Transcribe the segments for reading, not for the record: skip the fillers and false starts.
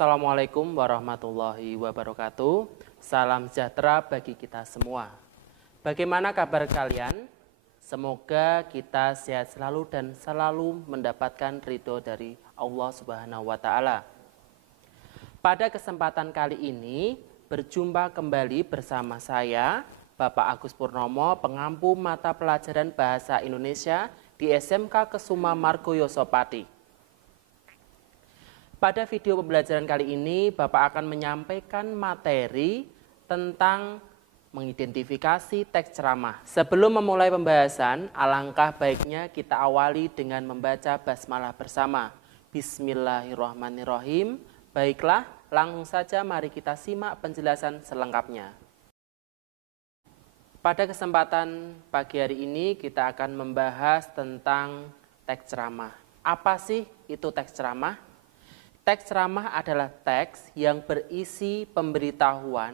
Assalamualaikum warahmatullahi wabarakatuh. Salam sejahtera bagi kita semua. Bagaimana kabar kalian? Semoga kita sehat selalu dan selalu mendapatkan ridho dari Allah Subhanahu wa Ta'ala. Pada kesempatan kali ini, berjumpa kembali bersama saya, Bapak Agus Purnomo, pengampu mata pelajaran Bahasa Indonesia di SMK Kesuma Margoyoso Pati. Pada video pembelajaran kali ini, Bapak akan menyampaikan materi tentang mengidentifikasi teks ceramah. Sebelum memulai pembahasan, alangkah baiknya kita awali dengan membaca basmalah bersama. Bismillahirrahmanirrahim. Baiklah, langsung saja mari kita simak penjelasan selengkapnya. Pada kesempatan pagi hari ini, kita akan membahas tentang teks ceramah. Apa sih itu teks ceramah? Teks ceramah adalah teks yang berisi pemberitahuan,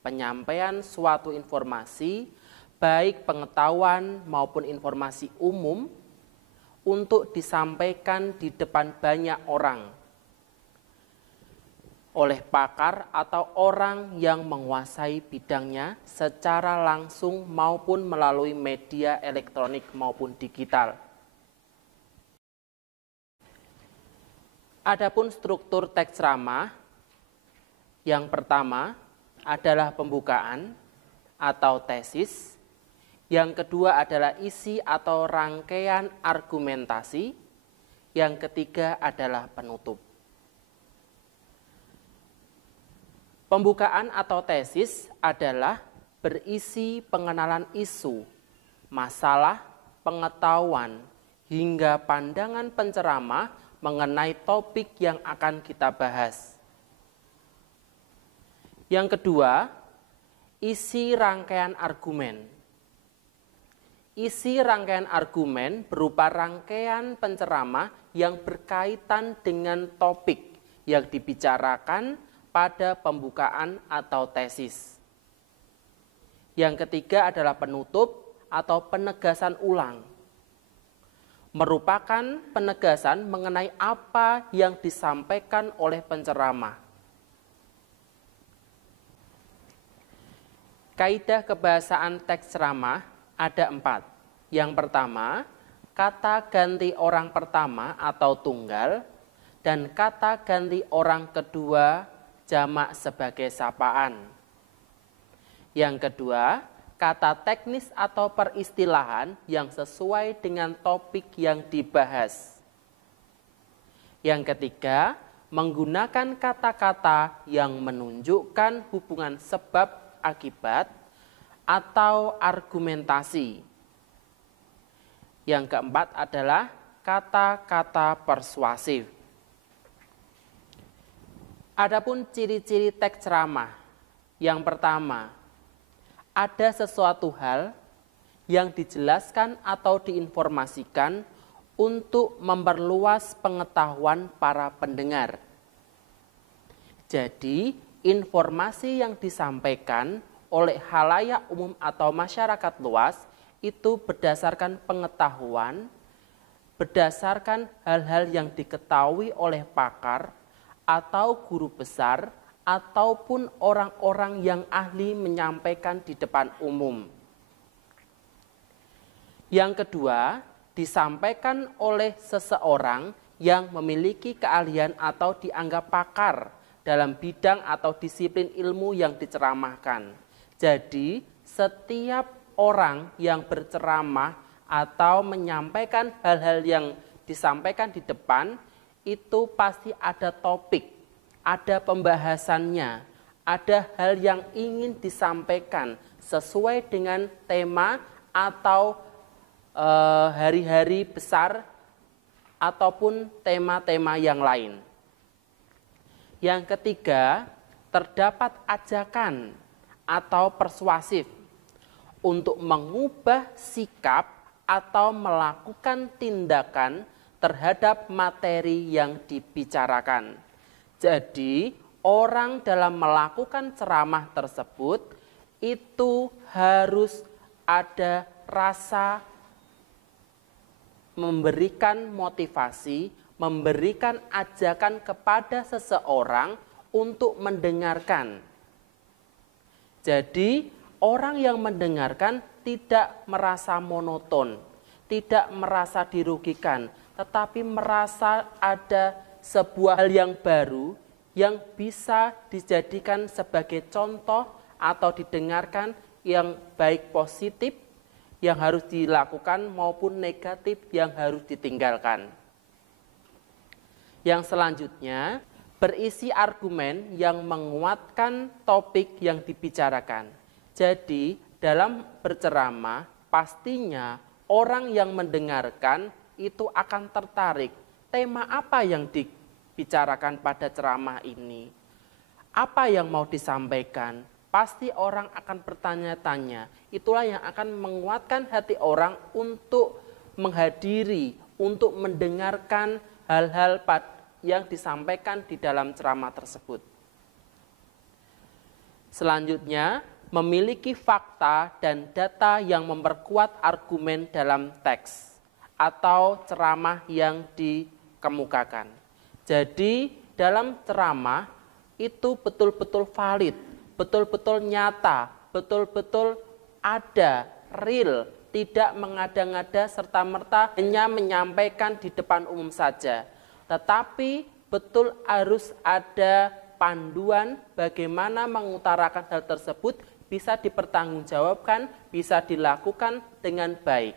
penyampaian suatu informasi, baik pengetahuan maupun informasi umum, untuk disampaikan di depan banyak orang, oleh pakar atau orang yang menguasai bidangnya secara langsung maupun melalui media elektronik maupun digital. Adapun struktur teks ceramah, yang pertama adalah pembukaan atau tesis, yang kedua adalah isi atau rangkaian argumentasi, yang ketiga adalah penutup. Pembukaan atau tesis adalah berisi pengenalan isu, masalah, pengetahuan, hingga pandangan penceramah mengenai topik yang akan kita bahas. Yang kedua, isi rangkaian argumen. Isi rangkaian argumen berupa rangkaian penceramah yang berkaitan dengan topik yang dibicarakan pada pembukaan atau tesis. Yang ketiga adalah penutup atau penegasan ulang. Merupakan penegasan mengenai apa yang disampaikan oleh penceramah. Kaidah kebahasaan teks ceramah ada 4. Yang pertama, kata ganti orang pertama atau tunggal, dan kata ganti orang kedua jamak sebagai sapaan. Yang kedua, kata teknis atau peristilahan yang sesuai dengan topik yang dibahas. Yang ketiga, menggunakan kata-kata yang menunjukkan hubungan sebab akibat atau argumentasi. Yang keempat adalah kata-kata persuasif. Adapun ciri-ciri teks ceramah. Yang pertama, ada sesuatu hal yang dijelaskan atau diinformasikan untuk memperluas pengetahuan para pendengar. Jadi, informasi yang disampaikan oleh khalayak umum atau masyarakat luas itu berdasarkan pengetahuan, berdasarkan hal-hal yang diketahui oleh pakar atau guru besar, ataupun orang-orang yang ahli menyampaikan di depan umum. Yang kedua, disampaikan oleh seseorang yang memiliki keahlian atau dianggap pakar dalam bidang atau disiplin ilmu yang diceramahkan. Jadi, setiap orang yang berceramah atau menyampaikan hal-hal yang disampaikan di depan, itu pasti ada topik, ada pembahasannya, ada hal yang ingin disampaikan sesuai dengan tema atau hari-hari besar ataupun tema-tema yang lain. Yang ketiga, terdapat ajakan atau persuasif untuk mengubah sikap atau melakukan tindakan terhadap materi yang dibicarakan. Jadi, orang dalam melakukan ceramah tersebut itu harus ada rasa memberikan motivasi, memberikan ajakan kepada seseorang untuk mendengarkan. Jadi, orang yang mendengarkan tidak merasa monoton, tidak merasa dirugikan, tetapi merasa ada sebuah hal yang baru yang bisa dijadikan sebagai contoh atau didengarkan yang baik positif yang harus dilakukan maupun negatif yang harus ditinggalkan. Yang selanjutnya berisi argumen yang menguatkan topik yang dibicarakan. Jadi dalam berceramah pastinya orang yang mendengarkan itu akan tertarik. Tema apa yang dibicarakan pada ceramah ini? Apa yang mau disampaikan? Pasti orang akan bertanya-tanya. Itulah yang akan menguatkan hati orang untuk menghadiri, untuk mendengarkan hal-hal yang disampaikan di dalam ceramah tersebut. Selanjutnya, memiliki fakta dan data yang memperkuat argumen dalam teks atau ceramah yang dikemukakan. Jadi, dalam ceramah itu betul-betul valid, betul-betul nyata, betul-betul ada, real, tidak mengada-ngada serta-merta hanya menyampaikan di depan umum saja. Tetapi betul harus ada panduan bagaimana mengutarakan hal tersebut bisa dipertanggungjawabkan, bisa dilakukan dengan baik.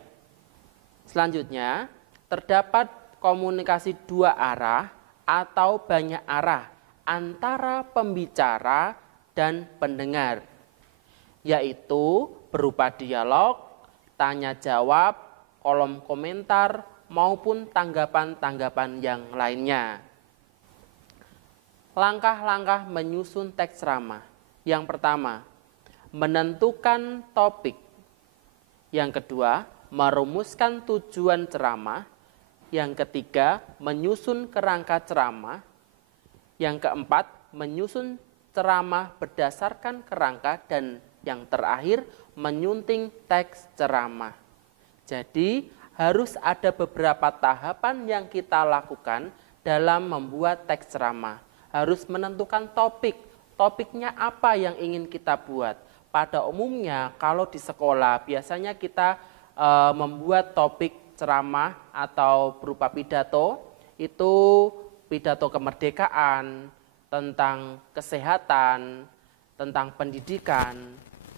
Selanjutnya, terdapat komunikasi dua arah atau banyak arah antara pembicara dan pendengar, yaitu berupa dialog, tanya jawab, kolom komentar, maupun tanggapan-tanggapan yang lainnya. Langkah-langkah menyusun teks ceramah. Yang pertama, menentukan topik. Yang kedua, merumuskan tujuan ceramah. Yang ketiga, menyusun kerangka ceramah. Yang keempat, menyusun ceramah berdasarkan kerangka, dan yang terakhir menyunting teks ceramah. Jadi harus ada beberapa tahapan yang kita lakukan dalam membuat teks ceramah. Harus menentukan topiknya apa yang ingin kita buat. Pada umumnya kalau di sekolah biasanya kita membuat topik ceramah atau berupa pidato, itu pidato kemerdekaan, tentang kesehatan, tentang pendidikan,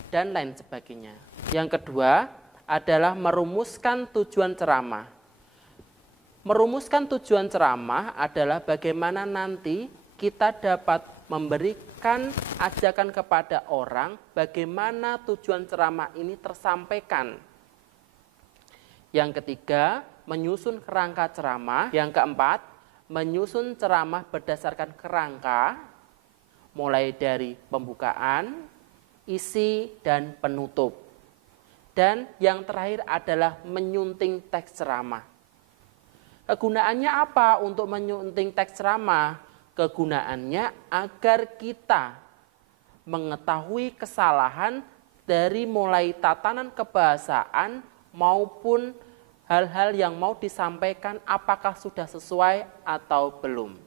dan lain sebagainya. Yang kedua adalah merumuskan tujuan ceramah. Merumuskan tujuan ceramah adalah bagaimana nanti kita dapat memberikan ajakan kepada orang bagaimana tujuan ceramah ini tersampaikan. Yang ketiga, menyusun kerangka ceramah. Yang keempat, menyusun ceramah berdasarkan kerangka, mulai dari pembukaan, isi, dan penutup. Dan yang terakhir adalah menyunting teks ceramah. Kegunaannya apa untuk menyunting teks ceramah? Kegunaannya agar kita mengetahui kesalahan dari mulai tatanan kebahasaan maupun hal-hal yang mau disampaikan apakah sudah sesuai atau belum.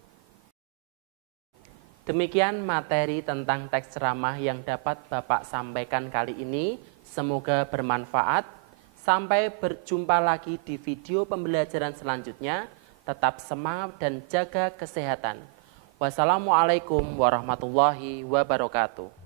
Demikian materi tentang teks ceramah yang dapat Bapak sampaikan kali ini. Semoga bermanfaat. Sampai berjumpa lagi di video pembelajaran selanjutnya. Tetap semangat dan jaga kesehatan. Wassalamualaikum warahmatullahi wabarakatuh.